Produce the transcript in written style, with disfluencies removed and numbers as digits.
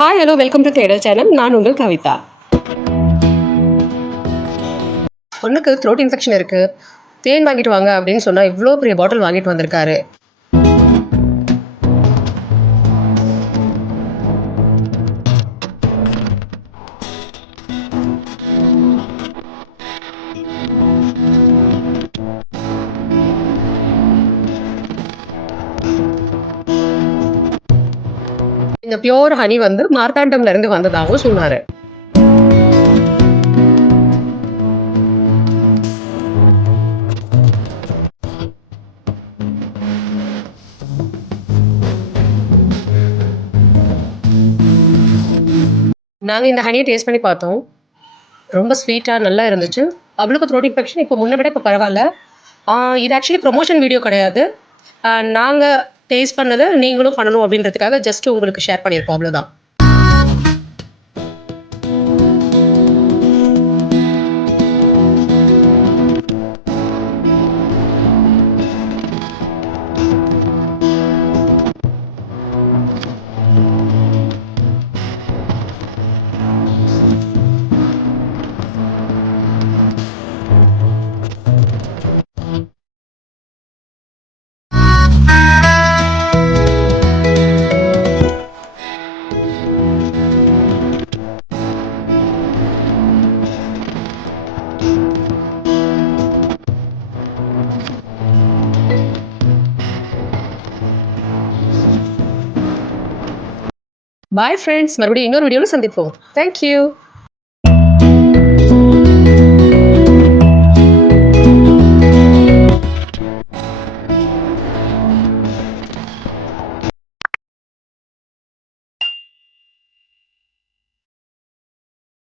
Hi hello welcome to தேடல் channel. நான் உங்கள் கவிதா. பொண்ணுக்கு த்ரோட் இன்ஃபெக்ஷன் இருக்கு, தேன் வாங்கிட்டு வாங்க அப்படின்னு சொன்னா இவ்வளோ பெரிய பாட்டில் வாங்கிட்டு வந்திருக்காரு. இந்த பியோர் ஹனி வந்து மார்த்தாண்டம்ல இருந்து வந்ததாகவும் சொன்னாரு. நாங்க இந்த ஹனியை டேஸ்ட் பண்ணி பார்த்தோம். ரொம்ப ஸ்வீட்டா நல்லா இருந்துச்சு. அவளுக்கு த்ரோட் இன்ஃபெக்ஷன் இப்போ முன்ன விட இப்போ பரவாயில்ல. இது ஆக்சுவலி ப்ரொமோஷன் வீடியோ கிடையாது. நாங்க டேஸ்ட் பண்ணதை நீங்களும் பண்ணணும் அப்படின்றதுக்காக ஜஸ்ட் உங்களுக்கு ஷேர் பண்ணியிருக்கோம், அவ்வளோதான். பாய் ஃப்ரெண்ட்ஸ், மறுபடியும் இன்னொரு வீடியோவில் சந்திப்போம். தேங்க்யூ.